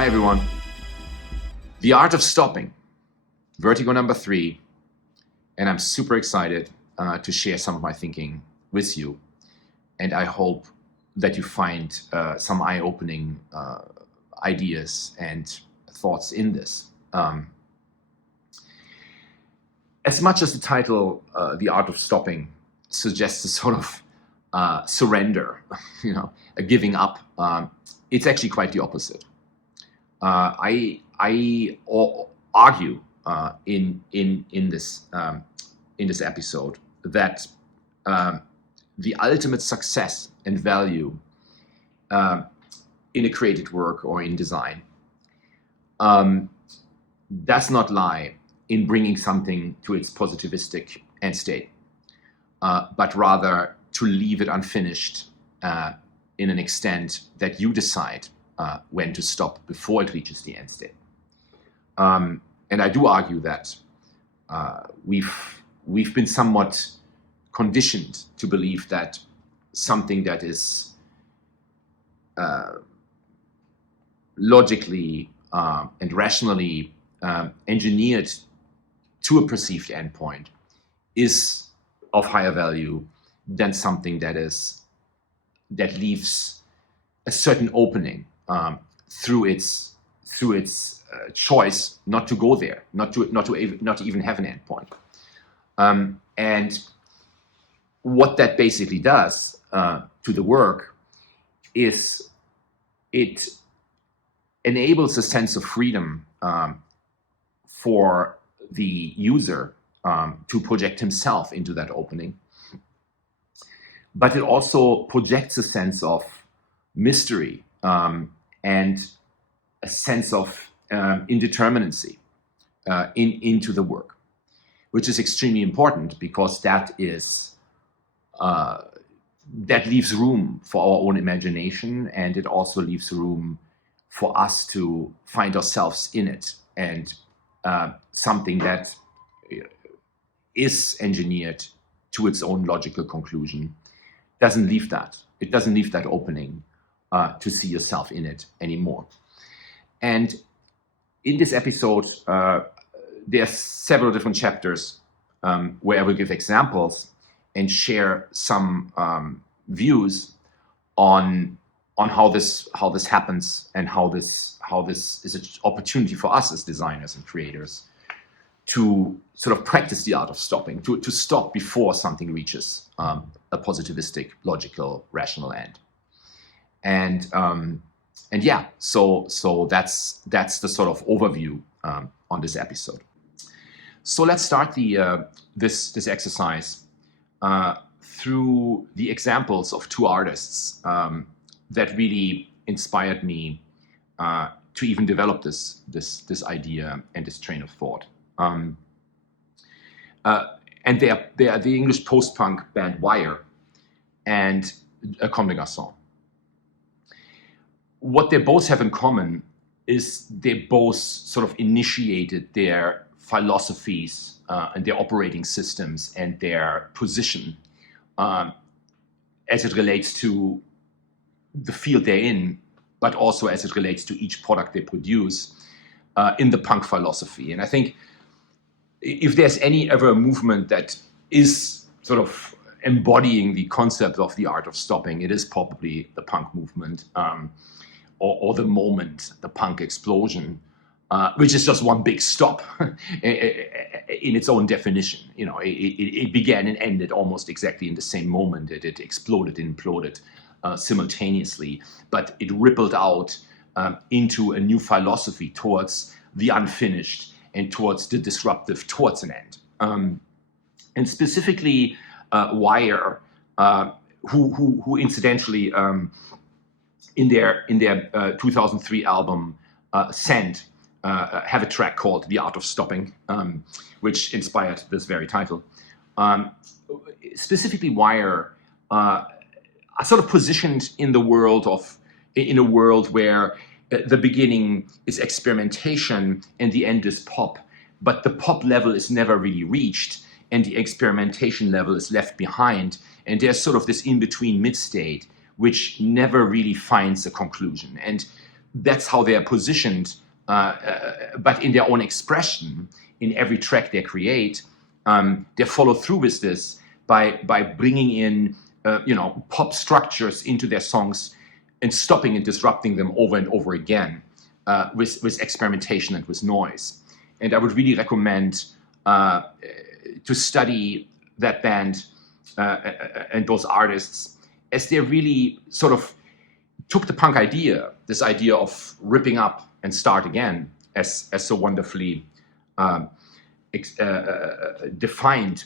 Hi everyone. The Art of Stopping, Vertigo number 3, and I'm super excited to share some of my thinking with you, and I hope that you find some eye-opening ideas and thoughts in this. As much as the title, The Art of Stopping, suggests a sort of surrender, a giving up, it's actually quite the opposite. I argue in this episode that the ultimate success and value in a created work or in design does not lie in bringing something to its positivistic end state, but rather to leave it unfinished in an extent that you decide when to stop before it reaches the end state. And I do argue that we've been somewhat conditioned to believe that something that is logically and rationally engineered to a perceived endpoint is of higher value than something that leaves a certain opening through its choice not to go there, not to even have an endpoint. And what that basically does to the work is it enables a sense of freedom for the user to project himself into that opening. But it also projects a sense of mystery and a sense of indeterminacy into the work, which is extremely important because that leaves room for our own imagination, and it also leaves room for us to find ourselves in it. And something that is engineered to its own logical conclusion doesn't leave that. It doesn't leave that opening to see yourself in it anymore. And in this episode, there are several different chapters where I will give examples and share some views on how this happens and how this is an opportunity for us as designers and creators to sort of practice the art of stopping, to stop before something reaches a positivistic, logical, rational end. And yeah, so that's the sort of overview on this episode. So let's start this exercise through the examples of two artists that really inspired me to even develop this idea and this train of thought. And they are the English post-punk band Wire and Comme Des Garçons. What they both have in common is they both sort of initiated their philosophies and their operating systems and their position as it relates to the field they're in, but also as it relates to each product they produce in the punk philosophy. And I think if there's ever a movement that is sort of embodying the concept of the art of stopping, it is probably the punk movement, or the moment, the punk explosion, which is just one big stop in its own definition. It began and ended almost exactly in the same moment. It exploded and imploded simultaneously, but it rippled out into a new philosophy towards the unfinished and towards the disruptive, towards an end. And specifically, Wire, who incidentally, in their 2003 album Send, have a track called The Art of Stopping, which inspired this very title. Specifically, Wire are sort of positioned in a world where the beginning is experimentation and the end is pop, but the pop level is never really reached and the experimentation level is left behind, and there's sort of this in-between mid-state which never really finds a conclusion. And that's how they are positioned, but in their own expression, in every track they create, they follow through with this by bringing in pop structures into their songs and stopping and disrupting them over and over again with experimentation and with noise. And I would really recommend to study that band and those artists, as they really sort of took the punk idea, this idea of ripping up and start again, as so wonderfully defined,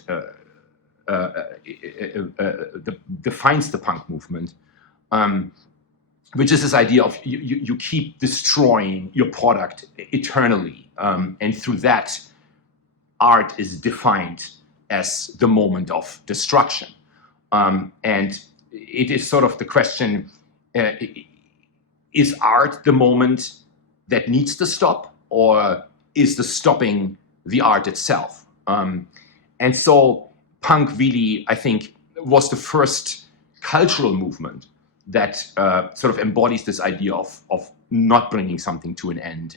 defines the punk movement, which is this idea of you keep destroying your product eternally, and through that, art is defined as the moment of destruction. And it is sort of the question, is art the moment that needs to stop, or is the stopping the art itself? And so punk really, I think, was the first cultural movement that sort of embodies this idea of not bringing something to an end.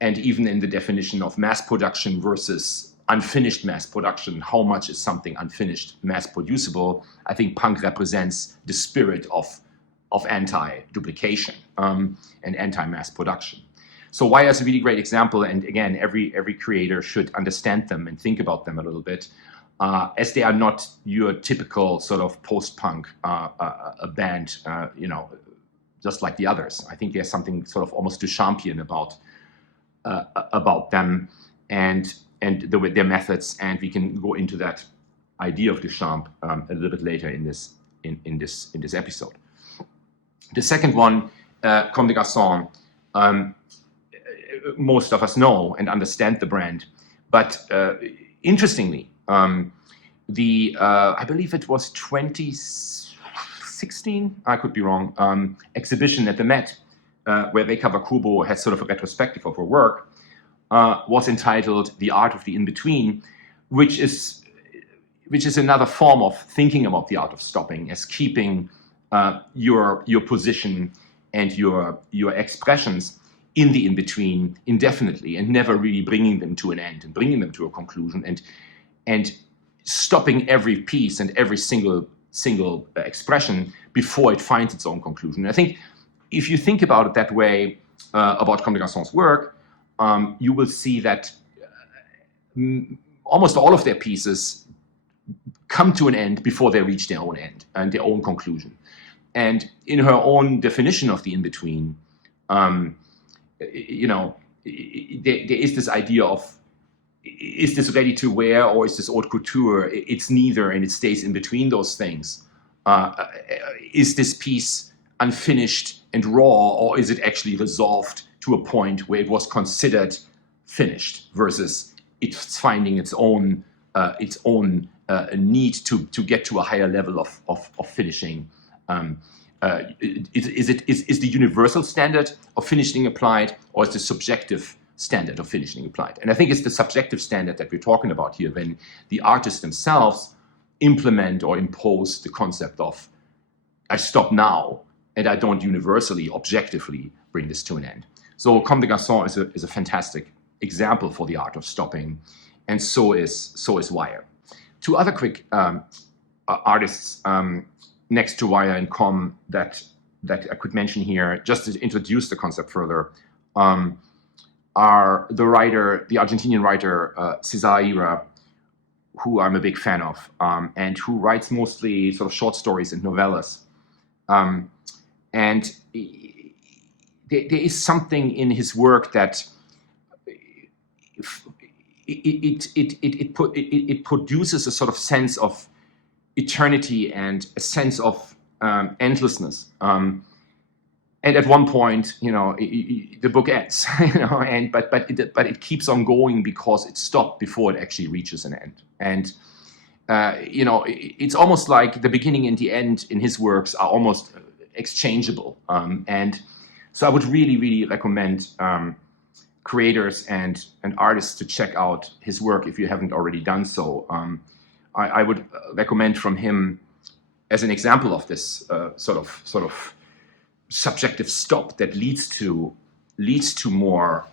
And even in the definition of mass production versus unfinished mass production, how much is something unfinished mass producible? I think punk represents the spirit of anti-duplication and anti-mass production. So Wire is a really great example, and again, every creator should understand them and think about them a little bit, as they are not your typical sort of post-punk a band, just like the others. I think there's something sort of almost Duchampian about them and their methods, and we can go into that idea of Duchamp a little bit later in this episode. The second one, Comme des Garçons, most of us know and understand the brand, but interestingly, I believe it was 2016, I could be wrong, exhibition at the Met, where Reika Wakubo had sort of a retrospective of her work, was entitled The Art of the In-Between, which is another form of thinking about the art of stopping as keeping your position and your expressions in the in-between indefinitely and never really bringing them to an end and bringing them to a conclusion and stopping every piece and every single expression before it finds its own conclusion. And I think if you think about it that way about Comme des Garçons' work, you will see that almost all of their pieces come to an end before they reach their own end and their own conclusion. And in her own definition of the in-between, there is this idea of, is this ready to wear or is this haute couture? It's neither, and it stays in between those things. Is this piece unfinished and raw, or is it actually resolved to a point where it was considered finished versus it's finding its own need to get to a higher level of finishing? Is the universal standard of finishing applied, or is the subjective standard of finishing applied? And I think it's the subjective standard that we're talking about here, when the artists themselves implement or impose the concept of, I stop now, and I don't universally, objectively bring this to an end. So Comme des Garçons is a fantastic example for the art of stopping, and so is Wire. Two other quick artists next to Wire and Comme that I could mention here, just to introduce the concept further, are the Argentinian writer César Aira, who I'm a big fan of, and who writes mostly sort of short stories and novellas. And there is something in his work that it produces a sort of sense of eternity and a sense of endlessness. And at one point, the book ends, but it keeps on going because it stopped before it actually reaches an end. And it's almost like the beginning and the end in his works are almost exchangeable. And so I would really, really recommend creators and artists to check out his work if you haven't already done so. I would recommend from him, as an example of this sort of subjective stop that leads to more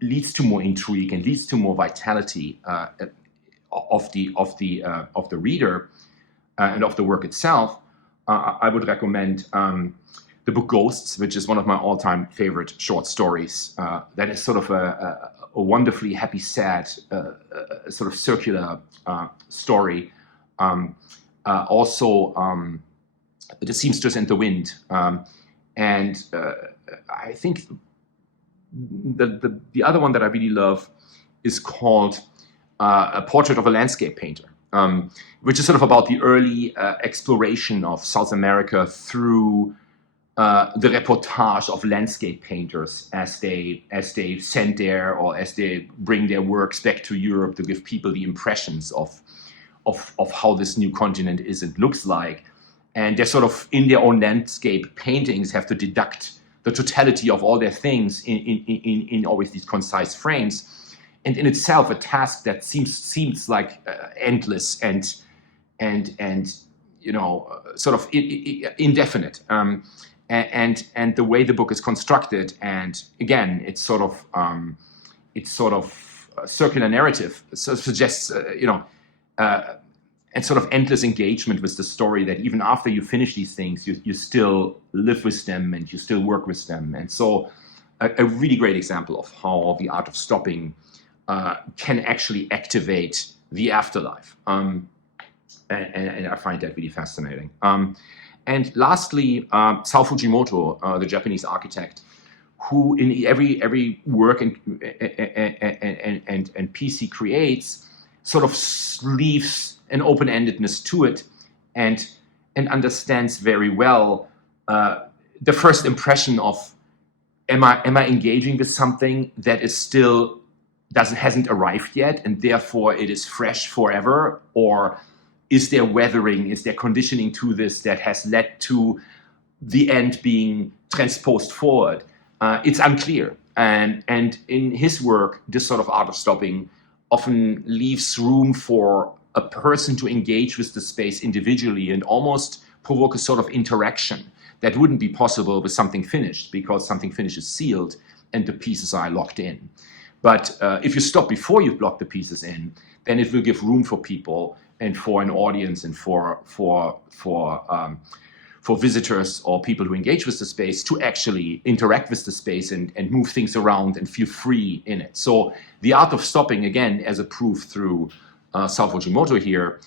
leads to more intrigue and leads to more vitality of the reader and of the work itself. I would recommend the book Ghosts, which is one of my all-time favorite short stories. That is sort of a wonderfully happy, sad, sort of circular story. Also, The Seamstress and the Wind. And I think the other one that I really love is called A Portrait of a Landscape Painter, which is sort of about the early exploration of South America through the reportage of landscape painters as they send their, or as they bring their works back to Europe to give people the impressions of how this new continent is and looks like. And they're sort of, in their own landscape paintings, have to deduct the totality of all their things in always these concise frames. And in itself, a task that seems like endless and you know, sort of indefinite. And the way the book is constructed, and again, it's sort of circular narrative, so suggests and sort of endless engagement with the story, that even after you finish these things, you still live with them and you still work with them. And so a really great example of how the art of stopping can actually activate the afterlife. And I find that really fascinating. And lastly, Sou Fujimoto, the Japanese architect, who in every work and piece he creates sort of leaves an open-endedness to it, and understands very well the first impression of, am I engaging with something that is still hasn't arrived yet, and therefore it is fresh forever, or is there weathering, is there conditioning to this that has led to the end being transposed forward? It's unclear. And in his work, this sort of art of stopping often leaves room for a person to engage with the space individually and almost provoke a sort of interaction that wouldn't be possible with something finished, because something finished is sealed and the pieces are locked in. But if you stop before you've blocked the pieces in, then it will give room for people and for an audience and for visitors or people who engage with the space to actually interact with the space and move things around and feel free in it. So the art of stopping, again, as a proof through Sou Fujimoto here,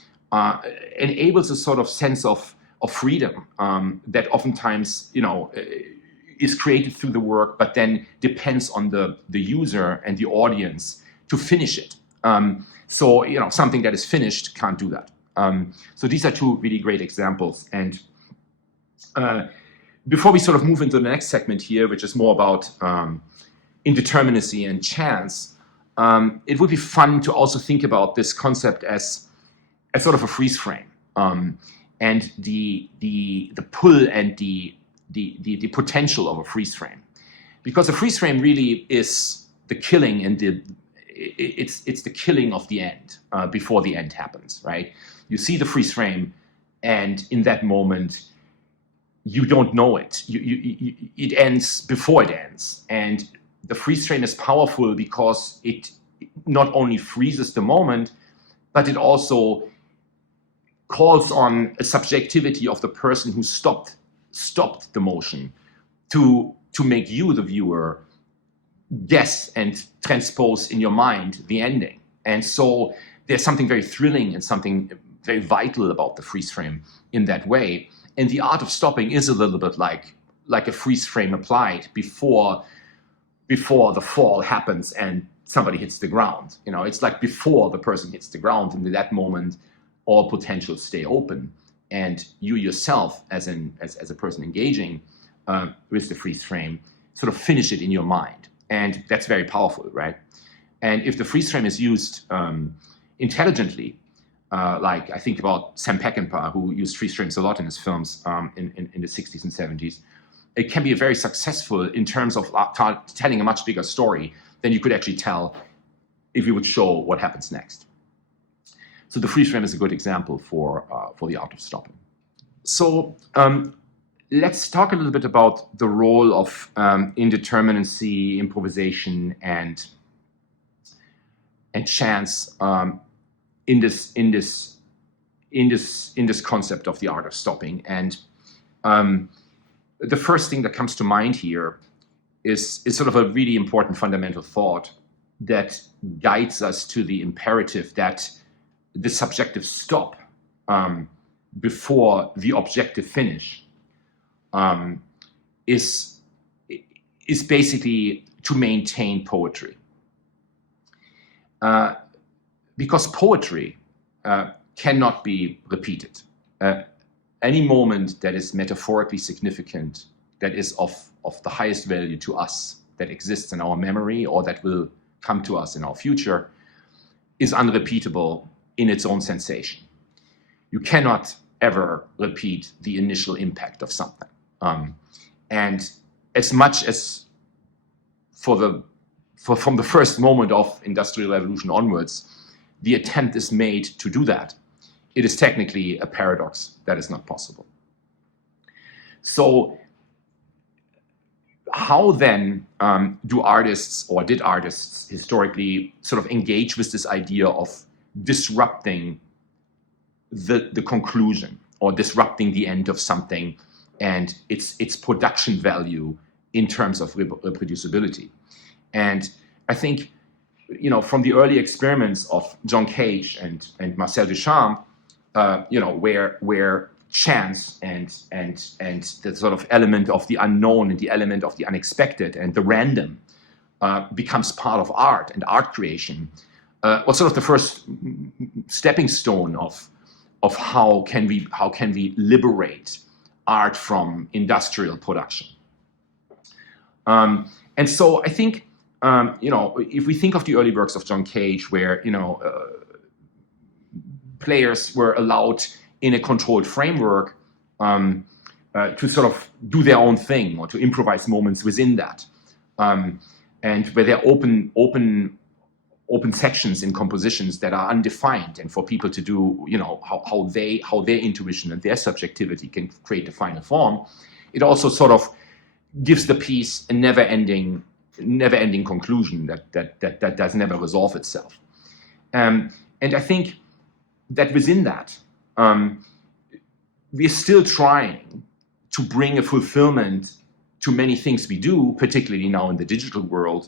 enables a sort of sense of freedom that oftentimes, you know, is created through the work, but then depends on the user and the audience to finish it. So, you know, something that is finished can't do that. So these are two really great examples. And before we sort of move into the next segment here, which is more about indeterminacy and chance, it would be fun to also think about this concept as sort of a freeze frame, and the pull and the potential of a freeze frame, because a freeze frame really is the killing and it's the killing of the end before the end happens, right? You see the freeze frame, and in that moment, you don't know it. It ends before it ends, and the freeze frame is powerful because it not only freezes the moment, but it also calls on a subjectivity of the person who stopped the motion to make you, the viewer, guess and transpose in your mind the ending. And so there's something very thrilling and something very vital about the freeze frame in that way. And the art of stopping is a little bit like a freeze frame applied before the fall happens and somebody hits the ground. You know, it's like before the person hits the ground, and in that moment, all potentials stay open, and you yourself, as a person engaging with the freeze frame, sort of finish it in your mind, and that's very powerful, right? And if the freeze frame is used intelligently, like I think about Sam Peckinpah, who used freeze frames a lot in his films in the 60s and 70s, it can be very successful in terms of telling a much bigger story than you could actually tell if you would show what happens next. So the freeze frame is a good example for the art of stopping. So let's talk a little bit about the role of indeterminacy, improvisation, and chance in this concept of the art of stopping. And the first thing that comes to mind here is sort of a really important fundamental thought that guides us to the imperative that the subjective stop before the objective finish is basically to maintain poetry. Because poetry cannot be repeated. Any moment that is metaphorically significant, that is of the highest value to us, that exists in our memory or that will come to us in our future, is unrepeatable in its own sensation. You cannot ever repeat the initial impact of something. And as much as from the first moment of Industrial Revolution onwards, the attempt is made to do that, it is technically a paradox that is not possible. So how then do artists, or did artists historically, sort of engage with this idea of disrupting the conclusion or disrupting the end of something and its production value in terms of reproducibility? And I think, from the early experiments of John Cage and Marcel Duchamp, where chance and the sort of element of the unknown and the element of the unexpected and the random becomes part of art and art creation, was sort of the first stepping stone of how can we liberate art from industrial production. And so I think, if we think of the early works of John Cage, where players were allowed in a controlled framework to sort of do their own thing or to improvise moments within that, and where there are open sections in compositions that are undefined, and for people to do how their intuition and their subjectivity can create the final form, it also sort of gives the piece a never-ending conclusion that does never resolve itself. And I think that within that, we're still trying to bring a fulfillment to many things we do, particularly now in the digital world,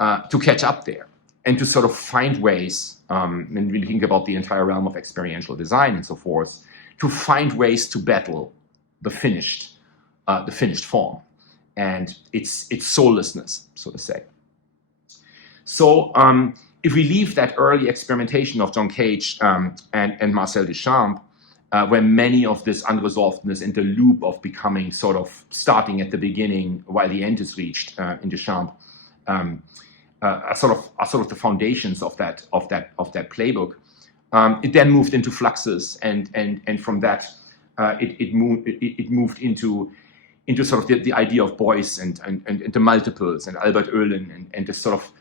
to catch up there and to sort of find ways, and we think about the entire realm of experiential design and so forth, to find ways to battle the finished form and its soullessness, so to say. So if we leave that early experimentation of John Cage and Marcel Duchamp, where many of this unresolvedness and the loop of becoming sort of starting at the beginning while the end is reached in Duchamp are sort of the foundations of that playbook. It then moved into fluxes, and from that it moved into sort of the idea of Beuys and the multiples and Albert Oehlen and the sort of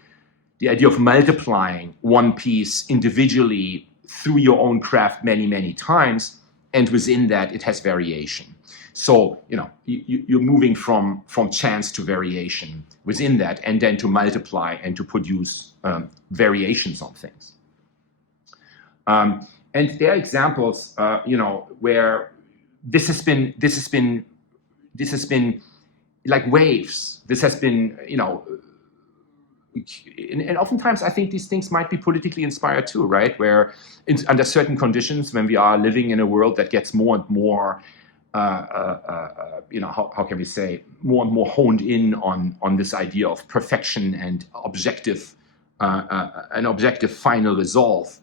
the idea of multiplying one piece individually through your own craft many times, and within that it has variation. So you're moving from chance to variation within that, and then to multiply and to produce variations on things. And there are examples, where this has been like waves. This has been, and oftentimes I think these things might be politically inspired too, right? Where under certain conditions, when we are living in a world that gets more and more, how can we say, more and more honed in on this idea of perfection and an objective final resolve,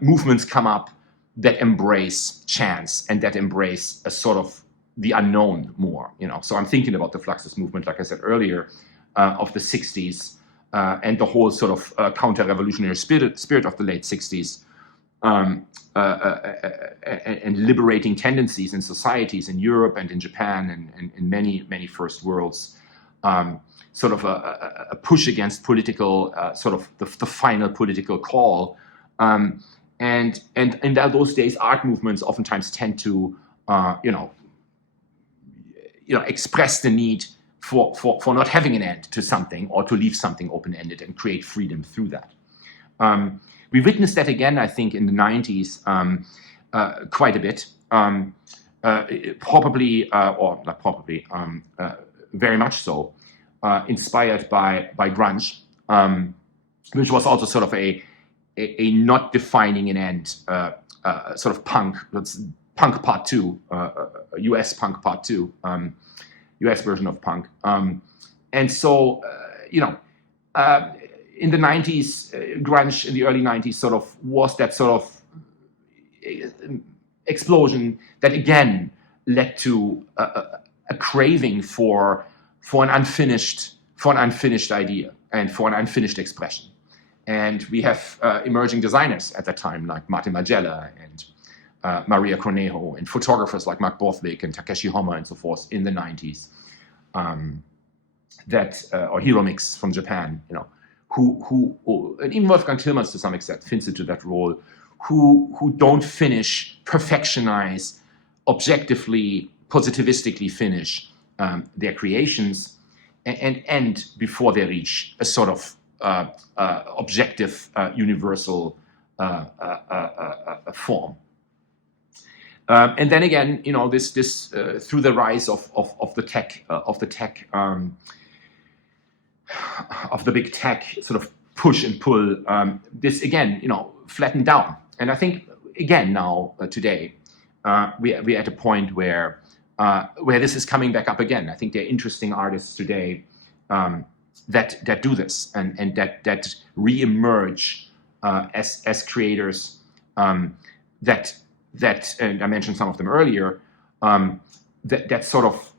movements come up that embrace chance and that embrace a sort of the unknown more. So I'm thinking about the Fluxus movement, like I said earlier, of the 60s. And the whole sort of counter-revolutionary spirit of the late 60s, and liberating tendencies in societies in Europe and in Japan and in many first worlds, sort of a push against political, sort of the final political call. And in those days, art movements oftentimes tend to, express the need for not having an end to something, or to leave something open-ended and create freedom through that. We witnessed that again, I think, in the 90s quite a bit. Very much so, inspired by Grunge, which was also sort of a not defining an end, sort of punk. That's punk part 2, US punk part 2, US version of punk. And so, in the 90s, grunge in the early 90s sort of was that sort of explosion that again led to a craving for an unfinished idea and for an unfinished expression. And we have emerging designers at that time like Martin Margiela and Maria Cornejo, and photographers like Mark Borthwick and Takeshi Homma and so forth in the 90s, or Hiromix from Japan, who and even Wolfgang Tillmans to some extent fits into that role, who don't perfectionize, objectively, positivistically finish their creations and end before they reach a sort of objective, universal form. And then again, this through the rise of the big tech sort of push and pull, this again, flattened down. And I think again now today, we're at a point where this is coming back up again. I think there are interesting artists today that do this and that re-emerge as creators that, and I mentioned some of them earlier, that sort of,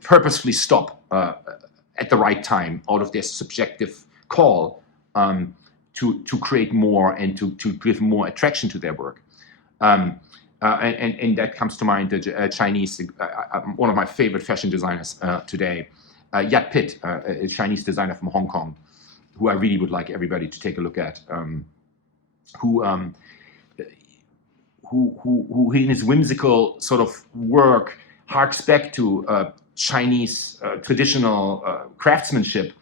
purposefully stop at the right time out of their subjective call to create more and to give more attraction to their work. And that comes to mind, the Chinese, one of my favorite fashion designers today, Yat Pit, a Chinese designer from Hong Kong, who I really would like everybody to take a look at, who in his whimsical sort of work harks back to Chinese traditional craftsmanship,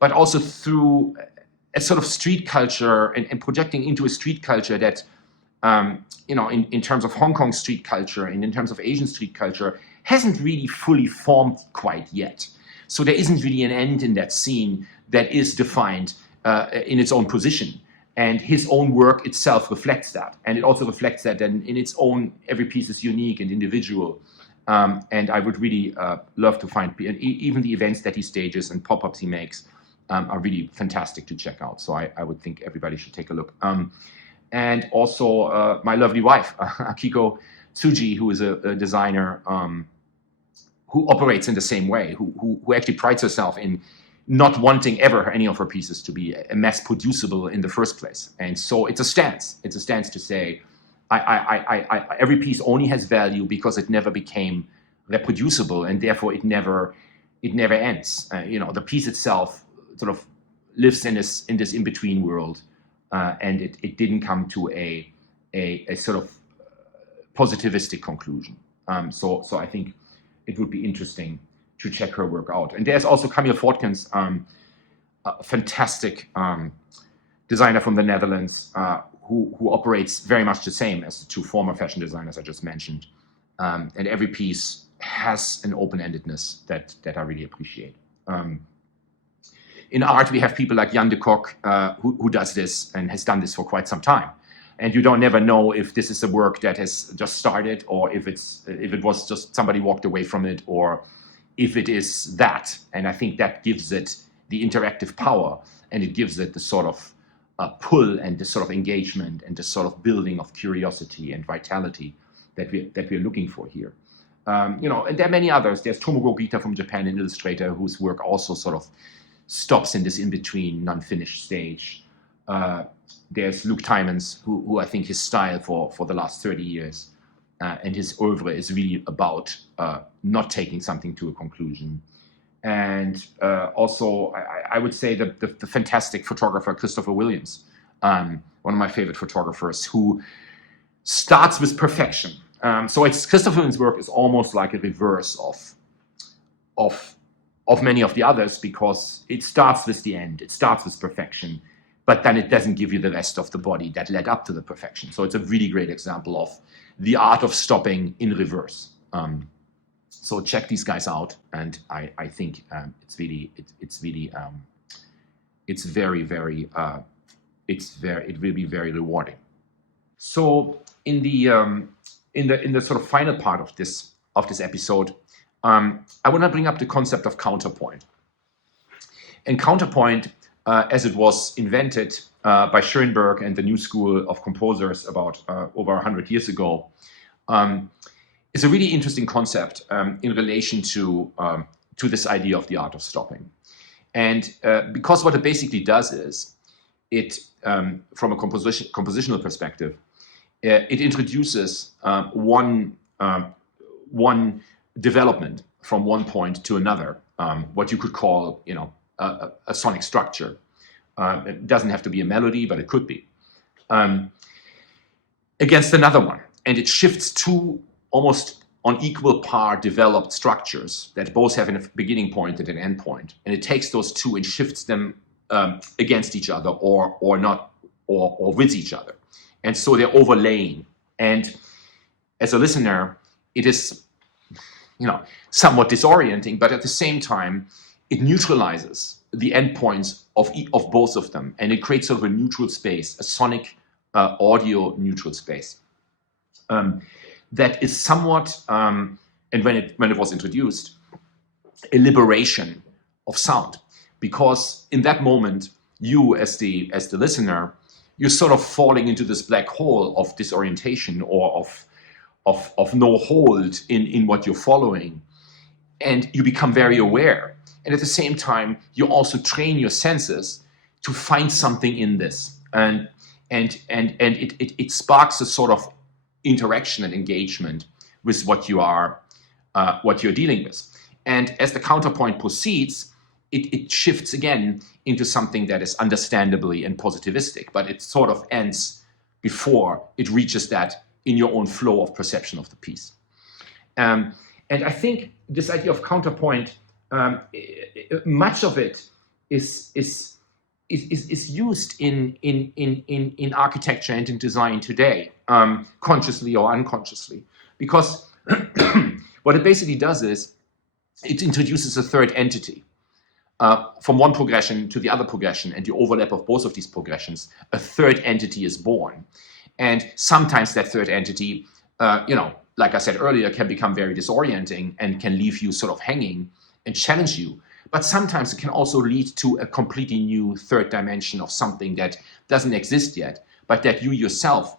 but also through a sort of street culture and projecting into a street culture that, in terms of Hong Kong street culture and in terms of Asian street culture, hasn't really fully formed quite yet. So there isn't really an end in that scene that is defined in its own position. And his own work itself reflects that. And it also reflects that in its own, every piece is unique and individual. And I would really love to find, even the events that he stages and pop-ups he makes are really fantastic to check out. So I would think everybody should take a look. And also my lovely wife, Akiko Tsuji, who is a designer who operates in the same way, who actually prides herself in not wanting ever any of her pieces to be mass producible in the first place. And so it's a stance. It's a stance to say, every piece only has value because it never became reproducible, and therefore it never ends. The piece itself sort of lives in this in-between world, and it didn't come to a sort of positivistic conclusion. So I think it would be interesting to check her work out. And there's also Camiel Fortgens, a fantastic designer from the Netherlands, who operates very much the same as the two former fashion designers I just mentioned. And every piece has an open-endedness that I really appreciate. In art, we have people like Jan de Kock, who does this and has done this for quite some time. And you don't never know if this is a work that has just started, or if it was just somebody walked away from it, or if it is that. And I think that gives it the interactive power, and it gives it the sort of pull and the sort of engagement and the sort of building of curiosity and vitality that we're looking for here. And there are many others. There's Tomoo Gokita from Japan, an illustrator whose work also sort of stops in this in-between, non-finished stage. There's Luke Tymans, who I think his style for the last 30 years and his oeuvre is really about not taking something to a conclusion. And also, I would say the fantastic photographer Christopher Williams, one of my favorite photographers, who starts with perfection. So Christopher Williams' work is almost like a reverse of of many of the others, because it starts with the end, it starts with perfection, but then it doesn't give you the rest of the body that led up to the perfection. So it's a really great example of the art of stopping in reverse. So check these guys out, and I think it will be very rewarding. So in the sort of final part of this episode, I want to bring up the concept of counterpoint. And counterpoint, as it was invented by Schoenberg and the new school of composers about over 100 years ago, is a really interesting concept in relation to this idea of the art of stopping. And because what it basically does is, it from a compositional perspective, it introduces one development from one point to another, what you could call, a sonic structure. It doesn't have to be a melody, but it could be, against another one. And it shifts two almost on equal par developed structures that both have a beginning point and an end point. And it takes those two and shifts them against each other or not, or with each other. And so they're overlaying. And as a listener, it is, somewhat disorienting, but at the same time, it neutralizes the endpoints of both of them. And it creates sort of a neutral space, a sonic audio neutral space. That is somewhat, and when it was introduced, a liberation of sound, because in that moment, you as the listener, you're sort of falling into this black hole of disorientation or of no hold in what you're following, and you become very aware. And at the same time, you also train your senses to find something in this, and it sparks a sort of interaction and engagement with what you're dealing with. And as the counterpoint proceeds, it shifts again into something that is understandably and positivistic, but it sort of ends before it reaches that in your own flow of perception of the piece. And I think this idea of counterpoint, much of it is used in architecture and in design today, consciously or unconsciously, because what it basically does is it introduces a third entity from one progression to the other progression, and the overlap of both of these progressions, a third entity is born. And sometimes that third entity, like I said earlier, can become very disorienting and can leave you sort of hanging and challenge you. But sometimes it can also lead to a completely new third dimension of something that doesn't exist yet, but that you yourself,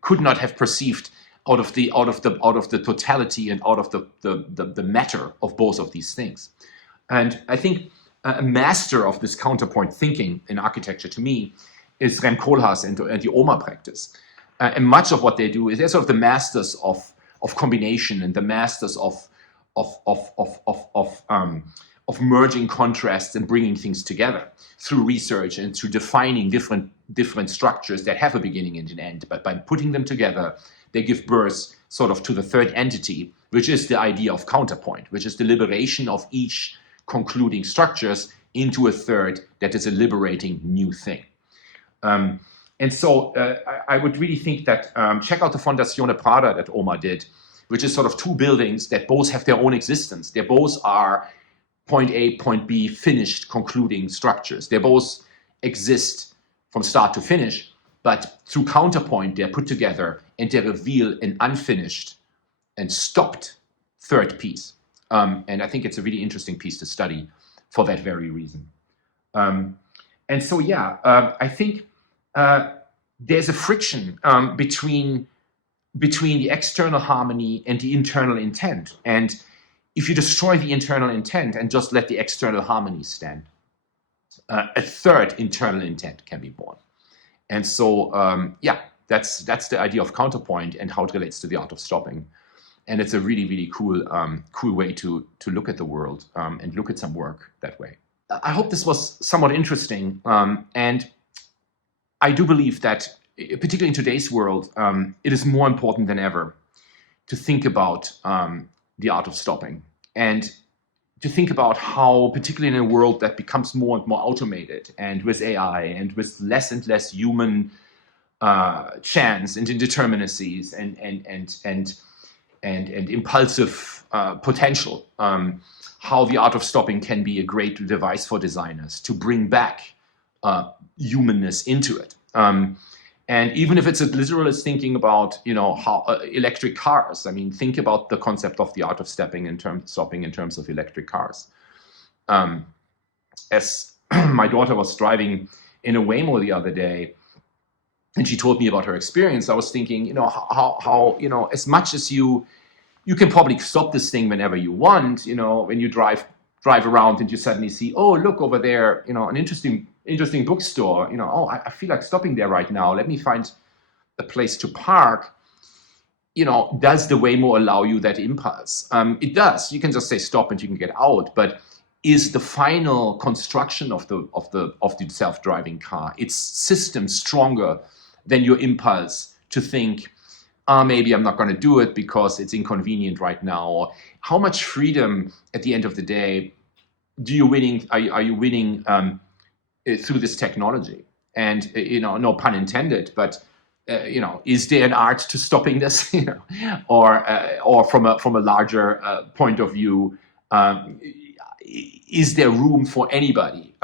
could not have perceived out of the totality and out of the matter of both of these things. And I think a master of this counterpoint thinking in architecture, to me, is Rem Koolhaas and the OMA practice. And much of what they do is they're sort of the masters of combination and the masters of merging contrasts and bringing things together through research and through defining different structures that have a beginning and an end. But by putting them together, they give birth sort of to the third entity, which is the idea of counterpoint, which is the liberation of each concluding structures into a third that is a liberating new thing. And so I would really think that check out the Fondazione Prada that Oma did, which is sort of two buildings that both have their own existence. They both are point A, point B, finished, concluding structures. They both exist from start to finish, but through counterpoint, they're put together and they reveal an unfinished and stopped third piece. And I think it's a really interesting piece to study for that very reason. And so, I think there's a friction between the external harmony and the internal intent. And if you destroy the internal intent and just let the external harmony stand, a third internal intent can be born. And so, that's the idea of counterpoint and how it relates to the art of stopping. And it's a really, really cool way to look at the world and look at some work that way. I hope this was somewhat interesting. And I do believe that, particularly in today's world, it is more important than ever to think about The Art of Stopping, and to think about how, particularly in a world that becomes more and more automated, and with AI, and with less and less human chance and indeterminacies and impulsive potential, how the art of stopping can be a great device for designers to bring back humanness into it. And even if it's as literal as thinking about, how electric cars. I mean, think about the concept of the art of stopping in terms of electric cars. As my daughter was driving in a Waymo the other day, and she told me about her experience, I was thinking, how as much as you can probably stop this thing whenever you want, when you drive around and you suddenly see, oh, look over there, an interesting bookstore, oh, I feel like stopping there right now. Let me find a place to park. Does the Waymo allow you that impulse? It does. You can just say stop and you can get out. But is the final construction of the self-driving car, its system, stronger than your impulse to think, maybe I'm not going to do it because it's inconvenient right now? Or how much freedom at the end of the day are you winning through this technology? And no pun intended, but is there an art to stopping this? Or from a larger point of view, is there room for anybody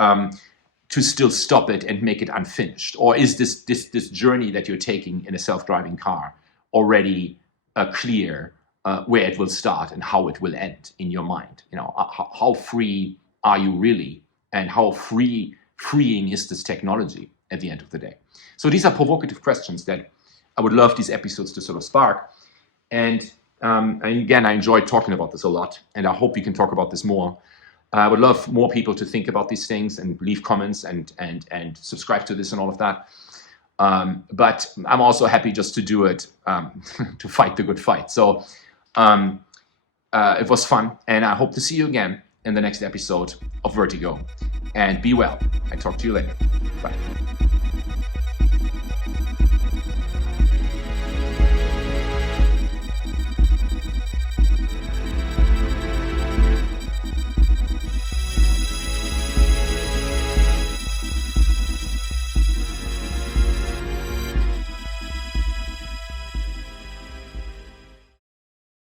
to still stop it and make it unfinished? Or is this journey that you're taking in a self-driving car already clear where it will start and how it will end in your mind? How free are you really, and how freeing is this technology at the end of the day? So these are provocative questions that I would love these episodes to sort of spark. And again, I enjoyed talking about this a lot, and I hope we can talk about this more. I would love more people to think about these things and leave comments and subscribe to this and all of that. But I'm also happy just to do it to fight the good fight. So it was fun, and I hope to see you again in the next episode of Vertigo. And be well. I talk to you later. Bye.